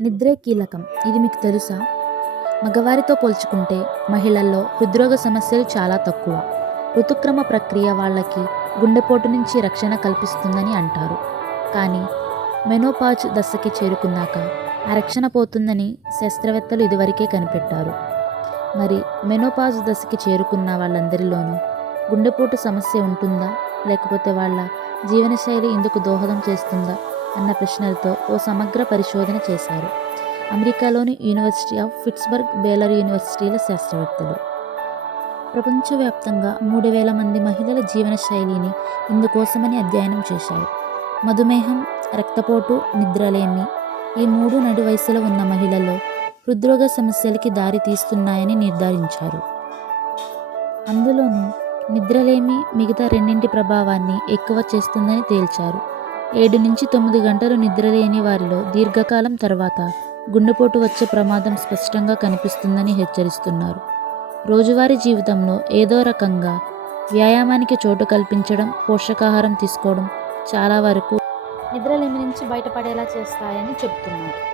నిద్రే కీలకం. ఇది మీకు తెలుసా? మగవారితో పోల్చుకుంటే మహిళల్లో హృద్రోగ సమస్యలు చాలా తక్కువ. ఋతుక్రమ ప్రక్రియ వాళ్ళకి గుండెపోటు నుంచి రక్షణ కల్పిస్తుందని అంటారు. కానీ మెనోపాజ్ దశకి చేరుకున్నాక ఆ రక్షణ పోతుందని శాస్త్రవేత్తలు ఇదివరకే కనిపెట్టారు. మరి మెనోపాజ్ దశకి చేరుకున్న వాళ్ళందరిలోనూ గుండెపోటు సమస్య ఉంటుందా? లేకపోతే వాళ్ళ జీవనశైలి ఇందుకు దోహదం చేస్తుందా? అన్న ప్రశ్నలతో ఓ సమగ్ర పరిశోధన చేశారు. అమెరికాలోని యూనివర్సిటీ ఆఫ్ ఫిట్స్బర్గ్ బేలర్ యూనివర్సిటీల శాస్త్రవేత్తలు. ప్రపంచవ్యాప్తంగా మూడు వేల మంది మహిళల జీవనశైలిని ఇందుకోసమని అధ్యయనం చేశారు. మధుమేహం రక్తపోటు నిద్రలేమి ఈ మూడు నడు వయసులో ఉన్న మహిళల్లో హృద్రోగ సమస్యలకి దారి తీస్తున్నాయని నిర్ధారించారు. అందులోనూ నిద్రలేమి మిగతా రెండింటి ప్రభావాన్ని ఎక్కువ చేస్తుందని తేల్చారు. ఏడు నుంచి తొమ్మిది గంటలు నిద్రలేని వారిలో దీర్ఘకాలం తర్వాత గుండెపోటు వచ్చే ప్రమాదం స్పష్టంగా కనిపిస్తుందని హెచ్చరిస్తున్నారు. రోజువారీ జీవితంలో ఏదో రకంగా వ్యాయామానికి చోటు కల్పించడం పోషకాహారం తీసుకోవడం చాలా వరకు నిద్రలేమి నుంచి బయటపడేలా చేస్తాయని చెప్తున్నారు